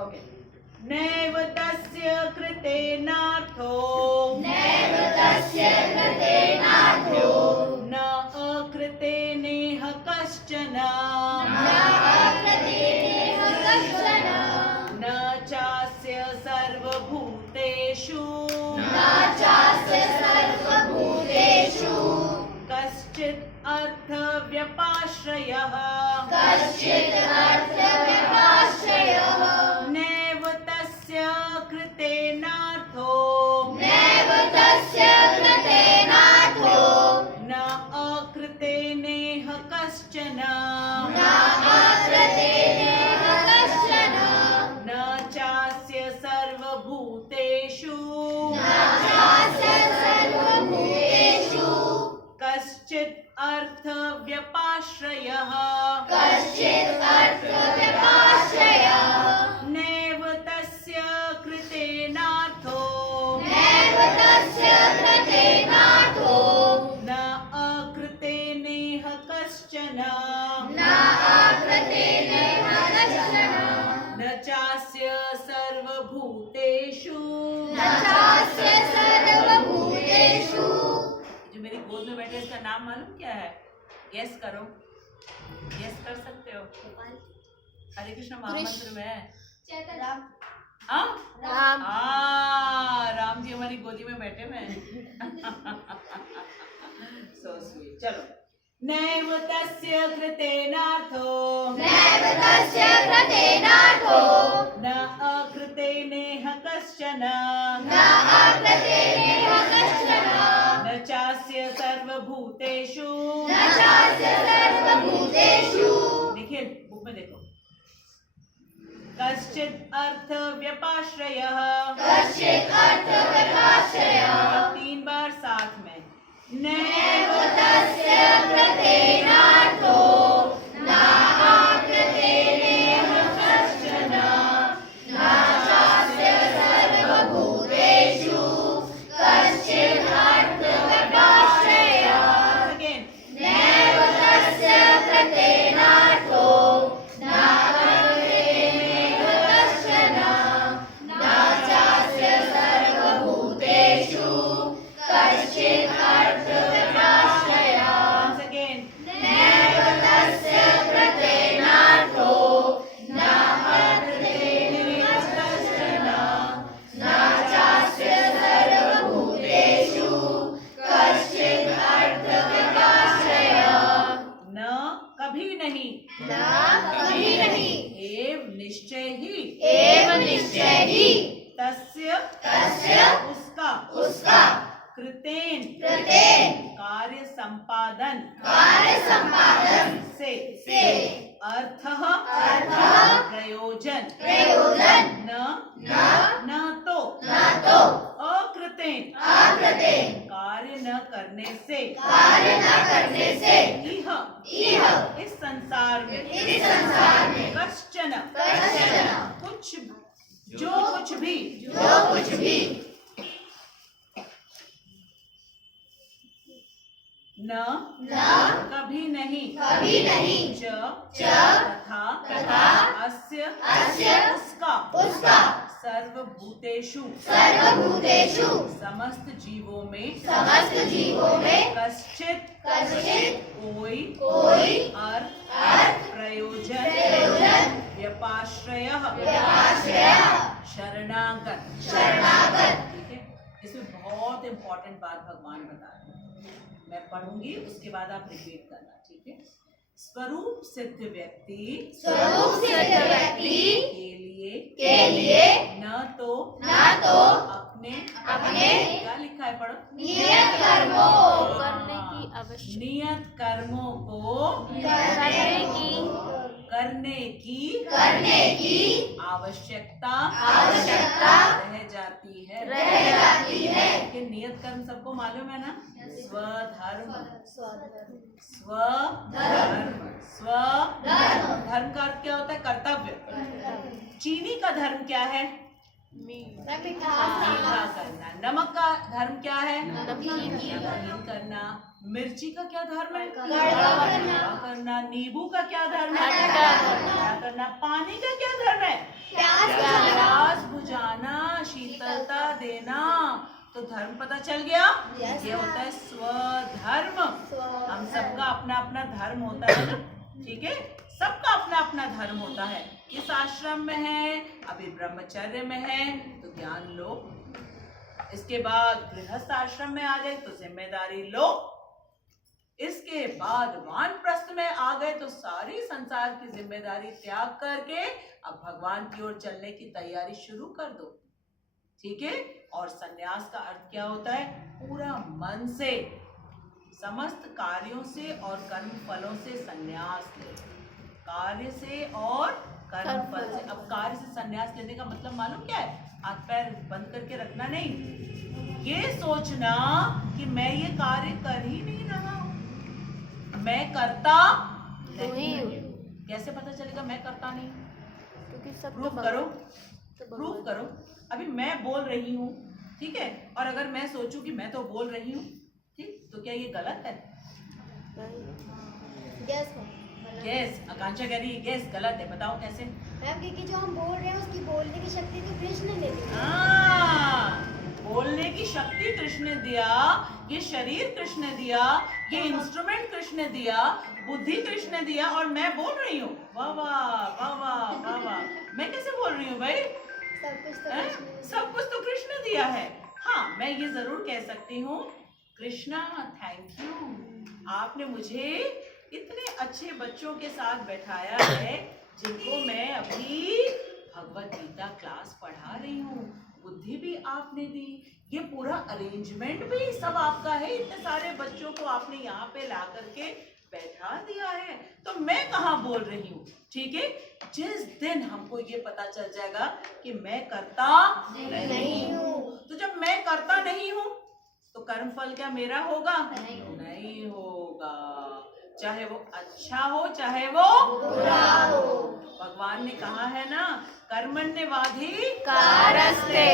Okay. नैव तस्य कृतेनार्थो न अकृतेनेह कश्चन न चास्य सर्वभूतेषु कश्चित् अर्थव्यपाश्रयः नैव तस्य कृतेनार्थो न अकृतेनेह कश्चन न चास्य सर्वभूतेषु कश्चित् अर्थव्यपाश्रयः नैव तस्य कृतेनार्थो न अकृतेनेह कश्चन न चास्य सर्वभूतेषु जो मेरी गोद में बैठे इसका नाम मालूम क्या है? यस करो, यस कर सकते हो। हरे कृष्ण महामंत्र में है हाँ? राम जी हमारी गोदी में बैठे हुए हैं। So sweet. चलो। नैव तस्य कृतेनार्थो न अकृतेनेह कश्चन न चास्य सर्वभूतेषु निखिल बुक में देखो। कश्चित् अर्थव्यपाश्रयः 3 बार साथ में। नैव तस्य कृतेनार्थो न अकृतेनेह कश्चन न चास्य सर्वभूतेषु कश्चित् अर्थव्यपाश्रयः। Again. नैव तस्य कृतेनार्थो न अकृतेनेह कश्चन न चास्य सर्वभूतेषु कश्चित् अर्थव्यपाश्रयः। Once again. नैव तस्य कृतेनार्थो न अकृतेनेह कश्चन न चास्य सर्वभूतेषु कश्चित् अर्थव्यपाश्रयः। न कभी नहीं, एव निश्चय ही, तस्य उसका कृतेन कार्य संपादन से अर्थः प्रयोजन न तो अकृतेन कार्य न करने से इह इस संसार में कश्चन जो कुछ भी न कभी नहीं च तथा अस्य उसका सर्वभूतेषु समस्त जीवों में कश्चित् कोई अर्थ प्रयोजन व्यपाश्रयः शरणागत। ठीक है, इसमें बहुत इंपॉर्टेंट बात भगवान बता रहे हैं। मैं पढ़ूंगी, उसके बाद आप रिपीट करना। ठीक है। स्वरूप सिद्ध व्यक्ति के लिए न तो अपने क्या लिखा है पढ़ो, नियत कर्मों को करने की आवश्यकता रह जाती है। कि नियत कर्म सबको मालूम है ना? स्वधर्म धर्म का अर्थ क्या होता है? कर्तव्य। चीनी का धर्म क्या है? मीठा करना। नमक का धर्म क्या है? नमकीन करना। मिर्ची का क्या धर्म है? कड़वा करना। नींबू का क्या धर्म है? खट्टा करना। पानी का क्या धर्म है? प्यास धर्म पता चल गया? Yes, ये होता है स्वधर्म। हम सबका अपना अपना धर्म होता है ना, ठीक है? सबका अपना अपना धर्म होता है। किस आश्रम में है? अभी ब्रह्मचर्य में है तो ज्ञान लो, इसके बाद गृहस्थ आश्रम में आ गए तो जिम्मेदारी लो, इसके बाद वानप्रस्थ में आ गए तो सारी संसार की जिम्मेदारी त्याग करके अब भगवान की ओर चलने की तैयारी शुरू कर दो, ठीक है? और संन्यास का अर्थ क्या होता है? पूरा मन से समस्त कार्यों से और कर्म फलों से संन्यास ले, कार्य से और कर्म फल से। अब कार्य से संन्यास लेने का मतलब मालूम क्या है? हाथ पैर बंद करके रखना नहीं, ये सोचना कि मैं ये कार्य कर ही नहीं रहा हूं, मैं करता नहीं हूं। कैसे पता चलेगा मैं करता नहीं? क्योंकि सब प्रूफ करो, प्रूफ करो। अभी मैं बोल रही हूँ, ठीक है, और अगर मैं सोचूं कि मैं तो बोल रही हूँ, ठीक, तो क्या ये गलत है? यस, आकांक्षा कह रही है यस गलत है, बताओ कैसे? मैम क्योंकि जो हम बोल रहे हैं उसकी बोलने की शक्ति तो कृष्ण ने दी। बोलने की शक्ति कृष्ण ने दिया, ये शरीर कृष्ण ने दिया, ये इंस्ट्रूमेंट कृष्ण ने दिया, बुद्धि कृष्ण ने दिया, और मैं बोल रही हूँ। वाह वाह वाह वाह वाह वाह, मैं कैसे बोल रही हूँ भाई? सब कुछ तो कृष्ण ने दिया है। हाँ, मैं ये जरूर कह सकती हूँ, कृष्णा थैंक यू, आपने मुझे इतने अच्छे बच्चों के साथ बैठाया है जिनको मैं अभी भगवत गीता क्लास पढ़ा रही हूँ, बुद्धि भी आपने दी, ये पूरा अरेंजमेंट भी सब आपका है, इतने सारे बच्चों को आपने यहाँ पे ला करके बैठा दिया है, तो मैं कहाँ बोल रही हूँ, ठीक है? जिस दिन हमको ये पता चल जाएगा कि मैं करता नहीं हूँ, तो जब मैं करता नहीं हूँ तो कर्मफल क्या मेरा होगा? नहीं होगा, चाहे वो अच्छा हो चाहे वो बुरा हो। भगवान ने कहा है ना, कर्मण्येवाधिकारस्ते,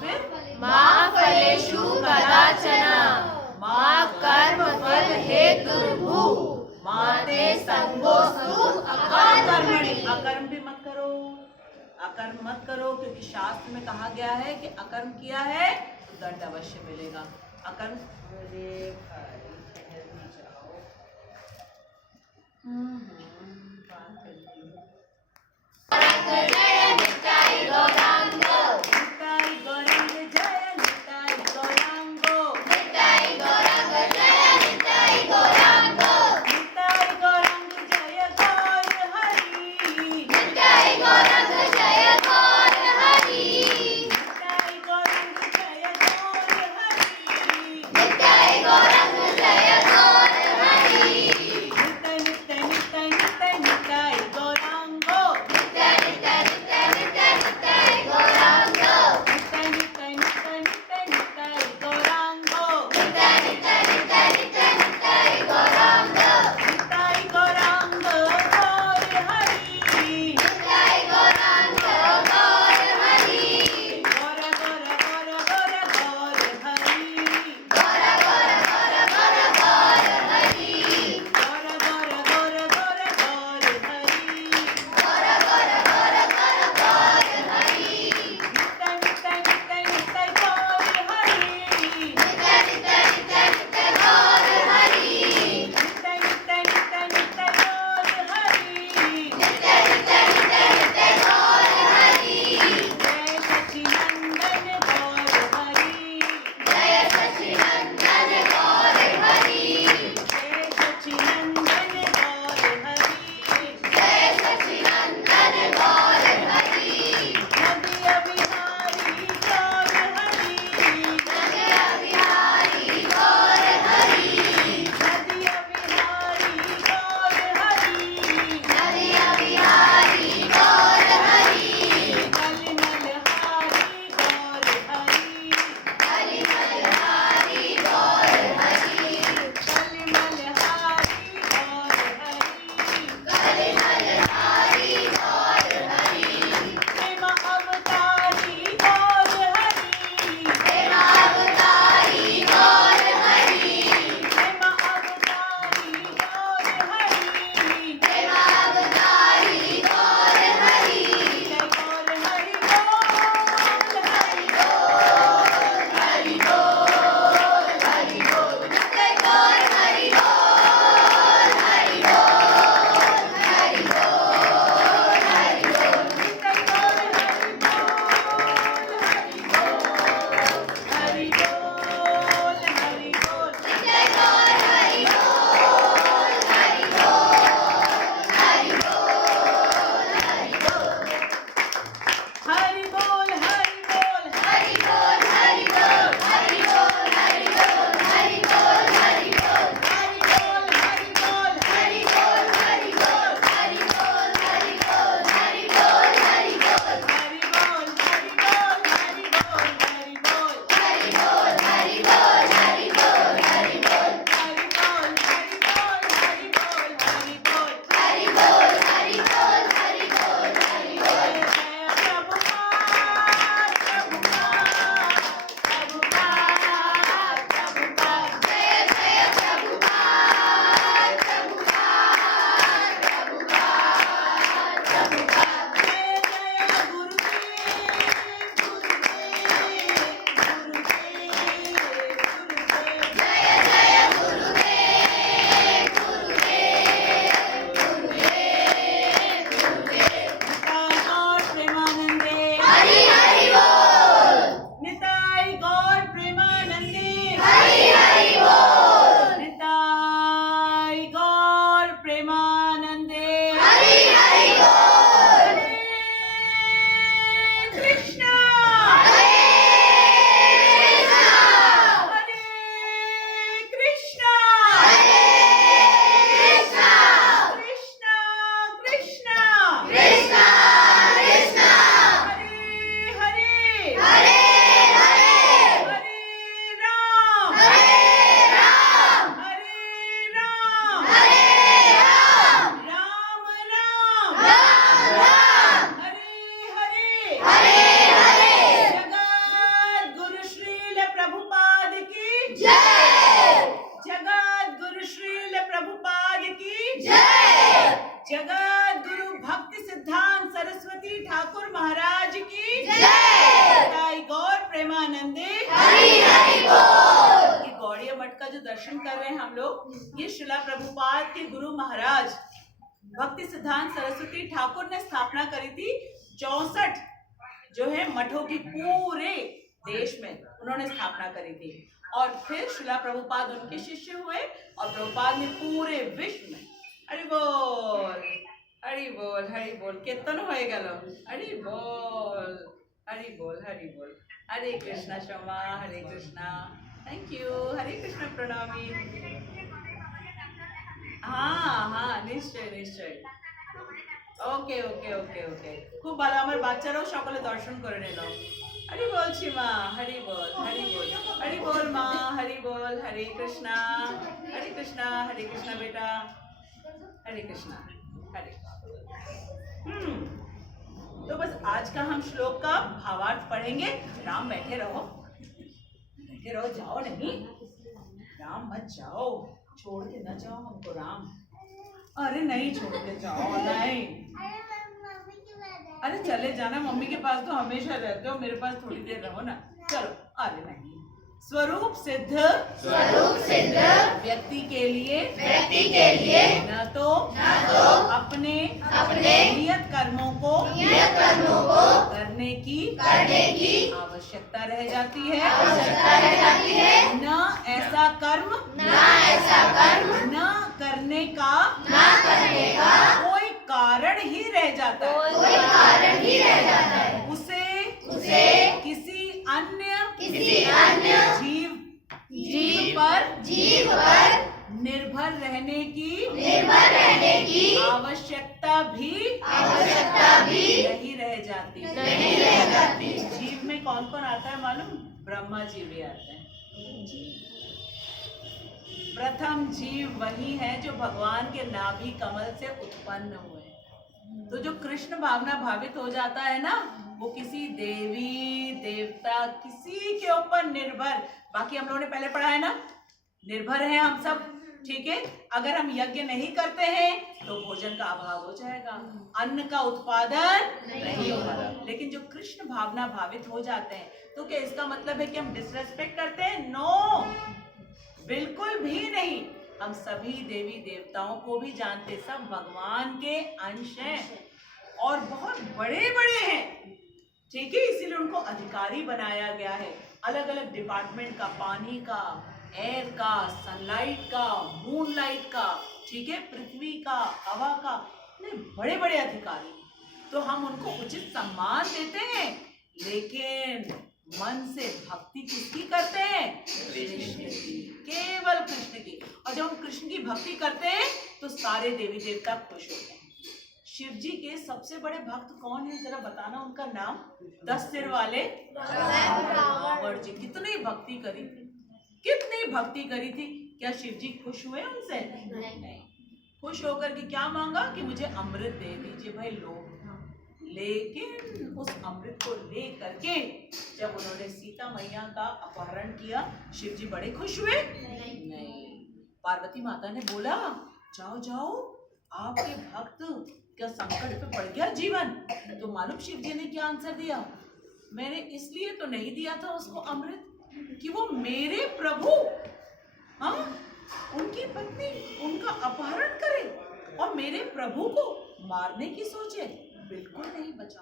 फिर मा फलेषु कदाचन मा कर्मफल हेतुर्भुः मा ते संगोऽस्तु अकर्मणि। अकर्म भी मत करो, अकर्म मत करो, क्योंकि शास्त्र में कहा गया है कि अकर्म किया है तो दंड अवश्य मिलेगा। अकर्म Nitai सरस्वती ठाकुर महाराज की जय। गौर प्रेमानंदे हरि बोल। ये गौड़िया मठ का जो दर्शन कर रहे हैं हम लोग, ये शिला प्रभुपाद के गुरु महाराज भक्ति सिद्धांत सरस्वती ठाकुर ने स्थापना करी थी। 64 जो है मठों की पूरे देश में उन्होंने स्थापना करी थी, और फिर शिला प्रभुपाद उनके शिष्य हुए, और प्रभुपाद ने पूरे विश्व में हरि बोल हरि बोल हरि बोल कीर्तन होए गलो हरि बोल हरि बोल हरि बोल। हरे कृष्णा शमा, हरे कृष्णा, थैंक यू, हरे कृष्णा प्रणामी। हाँ निश्चय निश्चय, ओके ओके ओके ओके, खूब ভালো। আমার বাচ্চারাও সকলে দর্শন করে নিল। हरि बोल सीमा, हरि बोल हरि बोल हरि बोल माँ, हरि बोल, हरे कृष्णा हरे कृष्णा बेटा, हरे कृष्णा हरे। तो बस आज का हम श्लोक का भावार्थ पढ़ेंगे। राम बैठे रहो, जाओ नहीं, राम मत जाओ, छोड़ के न जाओ हमको राम। अरे नहीं छोड़ के जाओ, नहीं, अरे चले जाना, मम्मी के पास तो हमेशा रहते हो, मेरे पास थोड़ी देर रहो ना, चलो। अरे नहीं, स्वरूप सिद्ध व्यक्ति के लिए न तो अपने नियत कर्मों को करने की आवश्यकता रह जाती है, न ऐसा कर्म न करने का कोई कारण ही रह जाता है। उसे किसी अन्य जीव पर निर्भर रहने की आवश्यकता भी नहीं रह जाती। जीव में कौन कौन आता है मालूम? ब्रह्मा जी भी आते हैं। प्रथम जीव वही है जो भगवान के नाभि कमल से उत्पन्न हुए। तो जो कृष्ण भावना भावित हो जाता है ना, वो किसी देवी देवता किसी के ऊपर निर्भर, बाकी हम लोगों ने पहले पढ़ा है ना, निर्भर है हम सब, ठीक है। अगर हम यज्ञ नहीं करते हैं तो भोजन का अभाव हो जाएगा, अन्न का उत्पादन नहीं होगा। लेकिन जो कृष्ण भावना भावित हो जाते हैं, तो क्या इसका मतलब है कि हम डिसरेस्पेक्ट करते हैं? नो, बिल्कुल भी नहीं। हम सभी देवी देवताओं को भी जानते, सब भगवान के अंश हैं और बहुत बड़े बड़े हैं, ठीक है। इसीलिए उनको अधिकारी बनाया गया है, अलग अलग डिपार्टमेंट का, पानी का, एयर का, सनलाइट का, मूनलाइट का, ठीक है, पृथ्वी का, हवा का, बड़े बड़े अधिकारी। तो हम उनको उचित सम्मान देते हैं, लेकिन मन से भक्ति किसकी करते हैं? कृष्ण की, केवल कृष्ण की। और जब हम कृष्ण की भक्ति करते हैं तो सारे देवी देवता खुश होते हैं। शिव जी के सबसे बड़े भक्त कौन है, जरा बताना उनका नाम? 10 सिर वाले रावण जी। कितनी भक्ति करी थी, कितनी भक्ति करी थी। क्या शिव जी खुश हुए उनसे? नहीं। खुश होकर के क्या मांगा कि मुझे अमृत दे दीजिए, भाई लो। लेकिन उस अमृत को ले करके जब उन्होंने सीता मैया का अपहरण किया, शिव जी बड़े खुश हुए? नहीं। पार्वती माता ने बोला, जाओ जाओ, आपके भक्त क्या संकट पे पड़ गया जीवन। तो मालूम शिव जी ने क्या आंसर दिया? मैंने इसलिए तो नहीं दिया था उसको अमृत कि वो मेरे प्रभु, हाँ, उनकी पत्नी उनका अपहरण करे और मेरे प्रभु को मारने की सोचे, बिल्कुल नहीं बचा।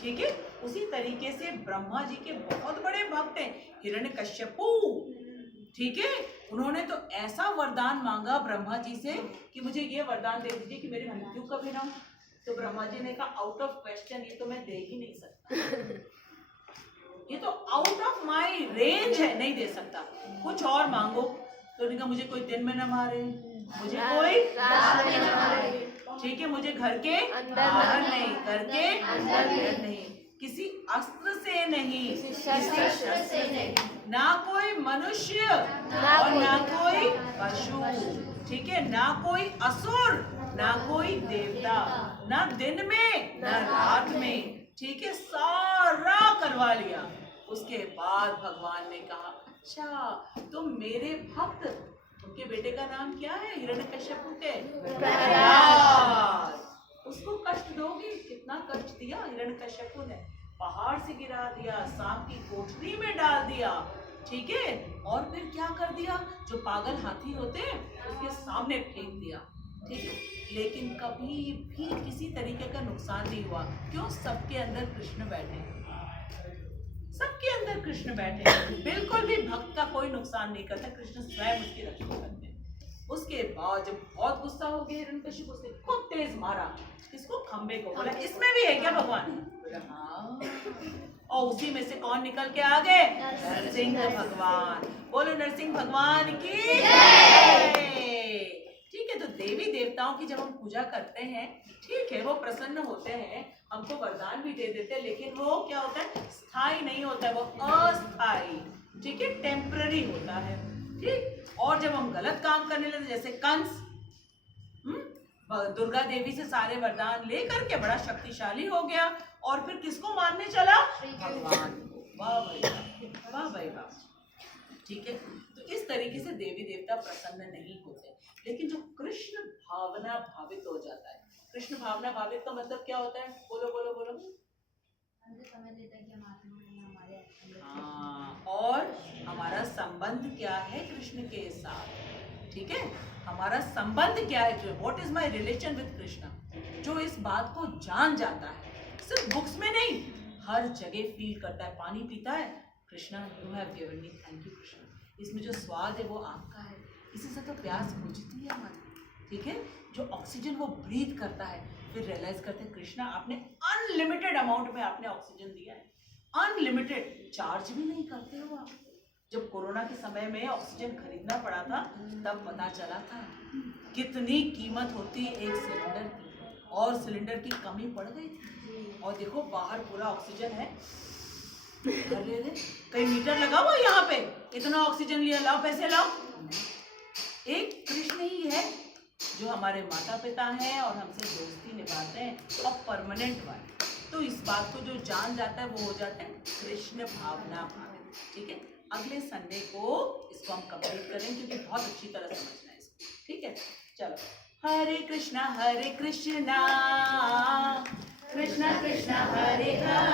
ठीक है। उसी तरीके से ब्रह्मा जी के बहुत बड़े भक्त हैं, हिरण्यकश्यपु, ठीक है। उन्होंने तो ऐसा वरदान मांगा ब्रह्मा जी से कि मुझे ये वरदान दे दीजिए कि मेरी मृत्यु कभी ना हो। तो ब्रह्मा जी ने कहा, आउट ऑफ क्वेश्चन, ये तो मैं दे ही नहीं सकता, ये तो आउट ऑफ माय रेंज है, नहीं दे सकता, कुछ और मांगो। तो उन्होंने कहा, मुझे कोई दिन में न मारे, मुझे कोई रात में न मारे, ठीक है, मुझे घर के बाहर नहीं, करके अंदर नहीं, किसी अस्त्र से नहीं, किसी शस्त्र से नहीं, ना कोई मनुष्य और ना कोई पशु, ठीक है, ना कोई असुर ना कोई देवता, ना दिन में ना रात में, ठीक है, सारा करवा लिया। उसके बाद भगवान ने कहा, अच्छा तुम मेरे भक्त, उनके बेटे का नाम क्या है हिरण्यकश्यप के? प्रहलाद। उसको कष्ट दोगी। कितना कष्ट दिया हिरण्यकश्यपु ने, पहाड़ से गिरा दिया, सांप की कोठरी में डाल दिया, ठीक है, और फिर क्या कर दिया, जो पागल हाथी होते हैं उसके सामने फेंक दिया, ठीक है, लेकिन कभी भी किसी तरीके का नुकसान नहीं हुआ। क्यों? सबके अंदर कृष्ण बैठे हैं, सबके अंदर कृष्ण बैठे हैं, बिल्कुल भी भक्त का कोई नुकसान नहीं करता, कृष्ण स्वयं उसकी रक्षा करते हैं। उसके बाद जब बहुत गुस्सा हो गया हिरण्यकश्यप, उसने खूब तेज मारा, इसको खंबे को, बोला इसमें भी है क्या भगवान? बोला हाँ। और उसी में से कौन निकल के आ गए? नरसिंह भगवान। बोलो नरसिंह भगवान की जय। ठीक है, तो देवी देवताओं की जब हम पूजा करते हैं, ठीक है, वो प्रसन्न होते हैं, हमको वरदान भी दे देते हैं, लेकिन वो क्या होता है, स्थायी नहीं होता है, वो अस्थायी, ठीक है, टेम्पररी होता है, ठीक। और जब हम गलत काम करने लगते, जैसे कंस दुर्गा देवी से सारे वरदान लेकर के बड़ा शक्तिशाली हो गया, और फिर किसको मारने चला? भगवान को। वाह भाई वाह, वाह भाई वाह, ठीक है। तो इस तरीके से देवी देवता प्रसन्न नहीं होते, लेकिन जो कृष्ण भावना भावित हो जाता है, कृष्ण भावना भावित का मतलब क्या होता है? बोलो बोलो बोलो। समझ लेता है कि हम आत्मा हैं, हमारे अंदर। हाँ, और हमारा संबंध क्या है कृष्ण के साथ, ठीक है, हमारा संबंध क्या है, what is my relation with Krishna, जो इस बात को जान जाता है, सिर्फ बुक्स में नहीं, हर जगह फील करता है, पानी पीता है, Krishna you have given me, thank you Krishna, इसमें जो स्वाद है वो आपका है, इसी से तो प्यास बुझती है हमारी, ठीक है, जो ऑक्सीजन वो ब्रीथ करता है, फिर रियलाइज करते हैं कृष्णा आपने अनलिमिटेड अमाउंट में आपने ऑक्सीजन दिया है, अनलिमिटेड, चार्ज भी नहीं करते हो आप। जब कोरोना के समय में ऑक्सीजन खरीदना पड़ा था, तब पता चला था कितनी कीमत होती है एक सिलेंडर की, और सिलेंडर की कमी पड़ गई थी, और देखो बाहर पूरा ऑक्सीजन है, अरे कहीं मीटर लगा हुआ यहाँ पे, इतना ऑक्सीजन लिया, लाओ पैसे लाओ। एक कृष्ण ही है जो हमारे माता पिता हैं और हमसे दोस्ती निभाते हैं, और परमानेंट वाले, तो इस बात को जो जान जाता है वो हो जाता है कृष्ण भावना भावित, ठीक है। अगले संडे को इसको हम कंप्लीट करें, क्योंकि बहुत अच्छी तरह समझना है इसको, ठीक है। चलो, हरे कृष्णा कृष्णा कृष्णा कृष्णा हरे हरे,